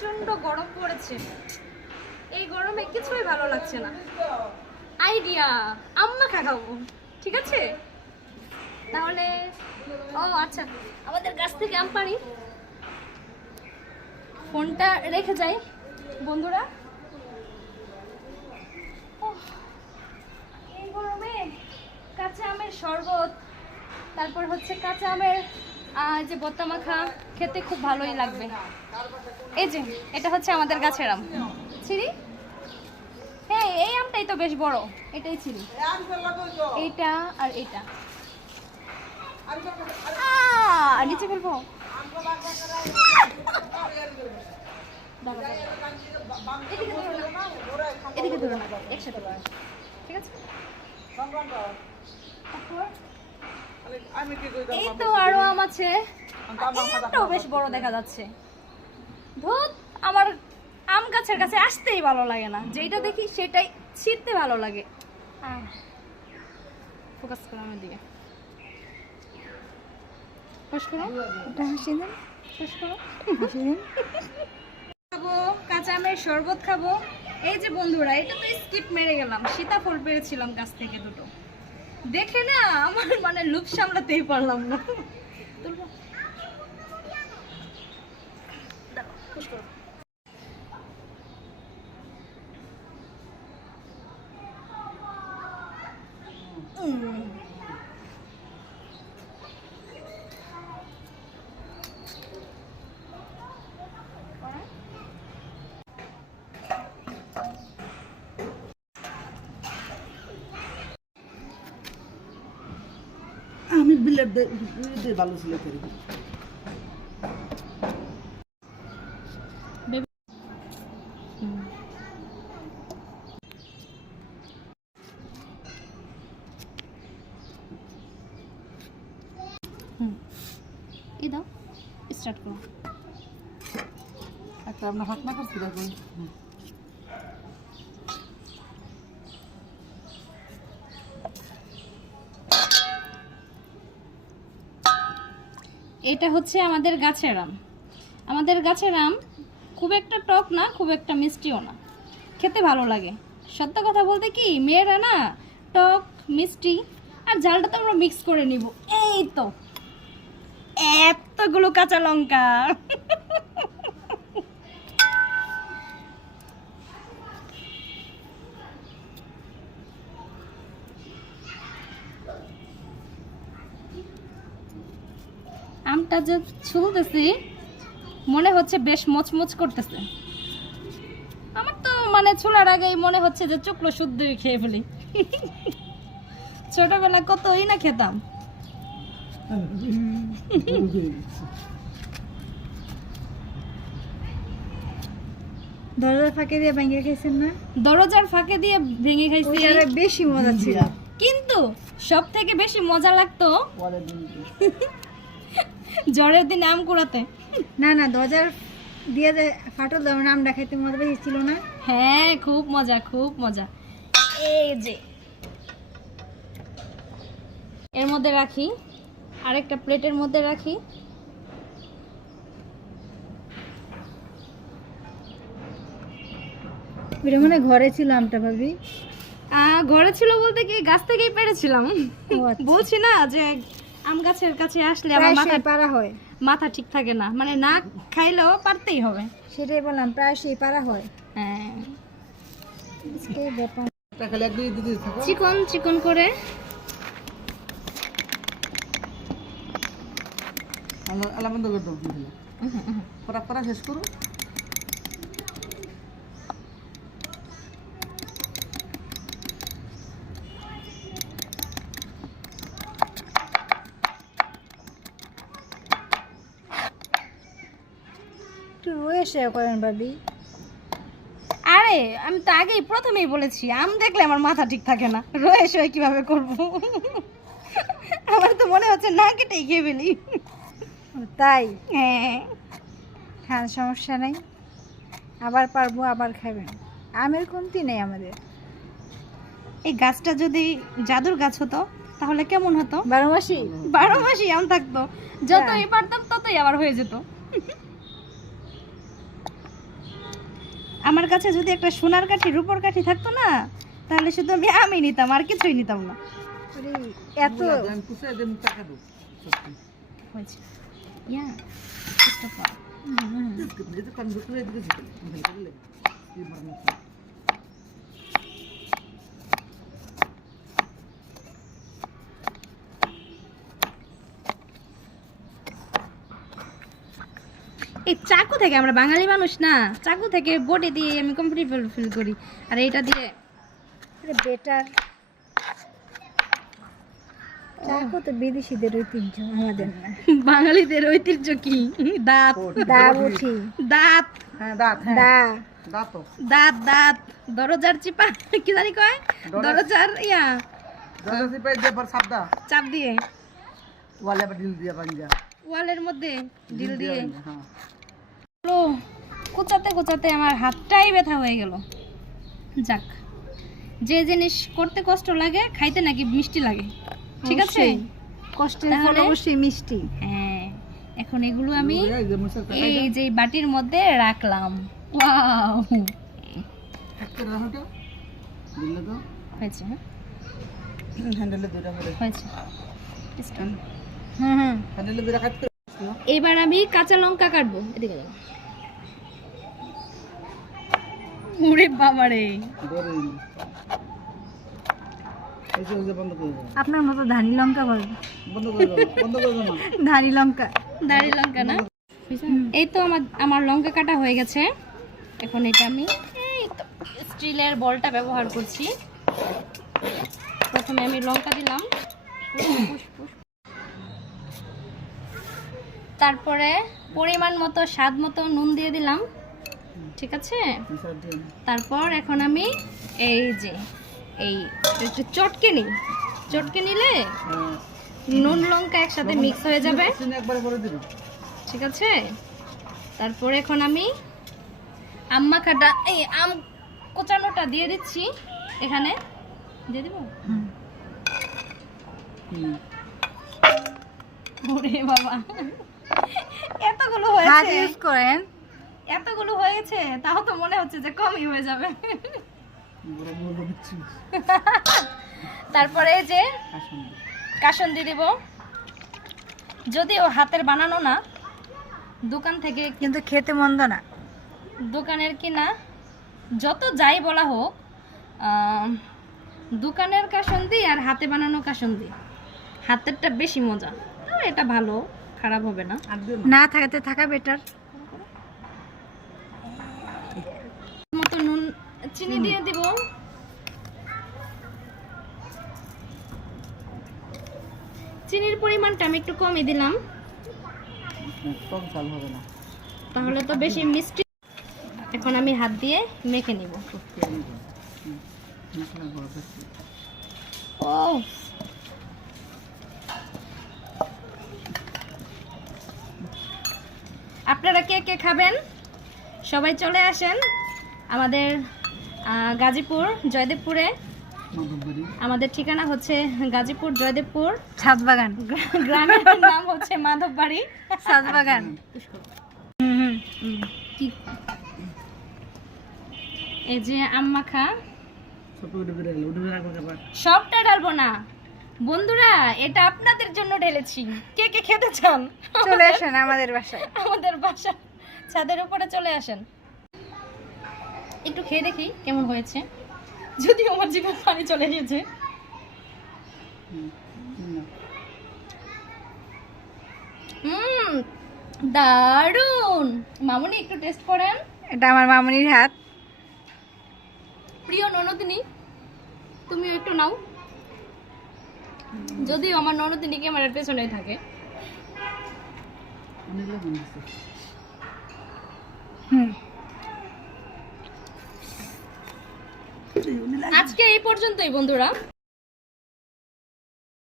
প্রচন্ড গরম পড়েছে, এই গরমে কিছুই ভালো লাগছে না। আইডিয়া, আম্মা খাওয়াবো, ঠিক আছে? তাহলে ও আচ্ছা, আমাদের গাছ থেকে আম পাড়ি। ফোনটা রেখে যাই বন্ধুরা। এই গরমে কাঁচা আমের শরবত, তারপর হচ্ছে কাঁচা আমের যে বত্তা মাখা খেতে খুব ভালোই লাগবে। এই যে এটা হচ্ছে আমাদের গাছের আম। ছিরি, হ্যাঁ এই আমটাই তো বেশ বড়, এটাই ছিরি, এইটা আর এইটা। নিচে ফেলবো, এদিকে ধরো না, একসাথে, ঠিক আছে? এই তো আরো আম আছে, আমটাও বেশ বড় দেখা যাচ্ছে। ধুত, আমার আম গাছের কাছে আসতেই ভালো লাগে না, যেটা দেখি সেটাই ছিঁড়তে ভালো লাগে। ফোকাস করো আমার দিকে, খাবো কাঁচা আমের শরবত খাবো। এই যে বন্ধুরা, এটা তো স্কিপ মেরে গেলাম, সীতাফল পেরেছিলাম গাছ থেকে দুটো, দেখে না আমার মানে লুপ সামলাতেই পারলাম না। আমি বিলেট ভালো ছিল দাও, স্টার্ট করো। একটা আপনার হাত না করছি দেখুন। এটা হচ্ছে আমাদের গাছের আম। আমাদের গাছের আম খুব একটা টক না, খুব একটা মিষ্টিও না, খেতে ভালো লাগে। সত্য কথা বলতে কি, মেয়েরা না টক মিষ্টি আর ঝালটা তো আমরা মিক্স করে নিব। এই তো এতগুলো কাঁচা লঙ্কা, আমটা যে ছুলতেছি মনে হচ্ছে বেশ মচমচ করতেছে। আমার তো মানে ছোলার আগেই মনে হচ্ছে যে চুকলো শুদ্ধ খেয়ে ফেলি। ছোটবেলা কতই না খেতাম। দরজার ফাঁকে দিয়ে ভেঙে খাইছেন না? দরজার ফাঁকে দিয়ে ভেঙে খাইছি, বেশি মজা ছিল। কিন্তু সব থেকে বেশি মজা লাগতো জ্বরের দিন আম কুড়াতে। না না, দরজার দিয়ে যে ফাটল দেওয়া আমটা খাইতে মজা বেশি ছিল না? হ্যাঁ, খুব মজা, খুব মজা। এই যে এর মধ্যে রাখি, আরেকটা প্লেটের মধ্যে রাখি। ওইটা মানে ঘরে ছিল আমটা ভাবি? ঘরে ছিল বলতে কি, গাছ থেকেই পেরেছিলাম। আচ্ছা। বলছি না যে আম গাছের কাছে আসলে আমার মাথা পারা হয়, মাথা ঠিক থাকে না, মানে না খাইলেও পারতেই হবে। সেটাই বললাম, প্রায় সেই পারা হয়। হ্যাঁ, ব্যাপার। চিকন চিকন করে আলামন্দ করে দাও, পড়া পড়া শেষ করো। একটু রয়েছে করেন ভাবি। আরে আমি তো আগেই প্রথমেই বলেছি, আম দেখলে আমার মাথা ঠিক থাকে না, রয়ে শয়ে কিভাবে করব। আমার তো মনে হচ্ছে না কেটেই খেয়ে ফেলি। তাই? হ্যাঁ, খান, সমস্যা নাই, আবার পারবো, আবার খাবেন। আমের কমতি নেই আমাদের। এই গাছটা যদি জাদুর গাছ হতো তাহলে কেমন হতো? 12 মাসি 12 মাসই আম থাকতো, যতই পারতাম ততই আবার হয়ে যেত। আমার কাছে যদি একটা সোনার কাঠি রূপোর কাঠি থাকতো না, তাহলে শুধু আমি নিতাম, আর কিছুই নিতাম না। আরে এত আমি পুষে দেন টাকা দেবো সত্যি হয়েছে ইয়া Christopher. এই তো কান দুটো এদিকে যেতে ভালো করলে এই মারনা এই চাকু থেকে, আমরা বাঙালি মানুষ না, চাকু থেকে বডি দিয়ে আমি কমফোর্টেবল ফিল করি, আর এটা দিয়ে বেটার। চাকু তো বিদেশিদের ঐতিহ্য, আমাদের না। বাঙালিদের ঐতিহ্য কি? দাঁত, দা উঠি, দাঁত, হ্যাঁ দাঁত, হ্যাঁ দা দাঁত তো দাঁত, দাঁত, দরজার চিপা কি জানি কয়, দরজার ইয়া দাদা সিপাই দিয়ে পর সাবদা চাপ দিয়ে, ওয়ালে বা ঢিল দিয়া পাঞ্জা ওয়ালের মধ্যে ঢিল দিয়ে। হ্যাঁ ও, কোচাতে কোচাতে আমার হাতটাই ব্যথা হয়ে গেল। যাক, যে জিনিস করতে কষ্ট লাগে খাইতে নাকি মিষ্টি লাগে, ঠিক আছে? অবশ্যই। কষ্টের ফল তাহলে? অবশ্যই মিষ্টি। হ্যাঁ, এখন এগুলো আমি এই যে মুসা এই যে বাটির মধ্যে রাখলাম। ওয়াও, একটা রাখো তো দিলে তো হয়েছে, হ্যাঁ? হ্যান্ডেলে দুইটা করে হয়েছে। হুম হুম। হ্যান্ডেলে দুইটা কাট করে এবার আমি কাঁচা লঙ্কা কাটবো, এদিকে যাও। ওরে বাবারে, ধরে এই যে বন্ধ করে দাও আপনার মতো ধানি লঙ্কা বলবো, বন্ধ করে দাও বন্ধ করে দাও না ধানি লঙ্কা। দাড়ি লঙ্কা না? এই তো আমার লঙ্কা কাটা হয়ে গেছে। এখন এটা আমি এই তো স্টিলের বলটা ব্যবহার করছি। প্রথমে আমি লঙ্কা দিলাম, তারপরে পরিমাণ মতো স্বাদ মতো নুন দিয়ে দিলাম, ঠিক আছে? মিশা দিয়ে তারপর এখন আমি এই যে এই একটু চটকে নিই, চটকে নিলে হ্যাঁ নুন লঙ্কা একসাথে মিক্স হয়ে যাবে, চিনি একবারে করে দিন ঠিক আছে? তারপরে এখন আমি আম মাখাটা, এই আম কোচানোটা দিয়ে দিচ্ছি এখানে, দিয়ে দিব। ওরে বাবা, এতগুলো হাত হয়েছে, ইউজ করেন। এতগুলো হয়েছে, তাও তো মনে হচ্ছে যে কমই হয়ে যাবে। বড় বড় দিচ্ছি তারপরে এই যে আসুন কাসুন্দি দিব, যদিও হাতের বানানো না, দোকান থেকে, কিন্তু খেতে মন্দ না। দোকানের কিনা, যত যাই বলা হোক, দোকানের কাসুন্দি আর হাতে বানানো কাসুন্দি, হাতেরটা বেশি মজা। তো এটা ভালো, খারাপ হবে না। আর দিও না থাকাতে থাকা বেটার। মতো নুন, চিনি দিয়ে দিব। চিনির পরিমাণটা আমি একটু কমই দিলাম, টক ঝাল হবে না তাহলে তো বেশি মিষ্টি। এখন আমি হাত দিয়ে মেখে নিব। মশলা বড় দিচ্ছি ও, আপনারা কে কে খাবেন সবাই চলে আসেন আমাদের গাজীপুর জয়দেবপুরে। মাধববাড়ি আমাদের ঠিকানা হচ্ছে গাজীপুর জয়দেবপুর, ছাদ বাগান, গ্রামের নাম হচ্ছে মাধববাড়ি। ছাদ বাগান। হুম হুম। কি এই যে আম মাখা, ছোট করে বেড়ে গেল উঠে বেড়া করে সবটা ঢালবো না বন্ধুরা, এটা আপনাদের জন্য ঢেলেছি। কে কে খেতে চান চলে আসেন আমাদের বাসায়। আমাদের বাসা ছাদের উপরে চলে আসেন, একটু খেয়ে দেখি কেমন হয়েছে। যদি আমার জিভে পানি চলে এসেছে। দারুন। মামুনি একটু টেস্ট করেন। এটা আমার মামুনির হাত। প্রিয় ননদিনী, তুমিও একটু নাও, যদিও আমার ননদিনী ক্যামেরার পেছনেই থাকে। হুম। আজকে এই পর্যন্তই বন্ধুরা।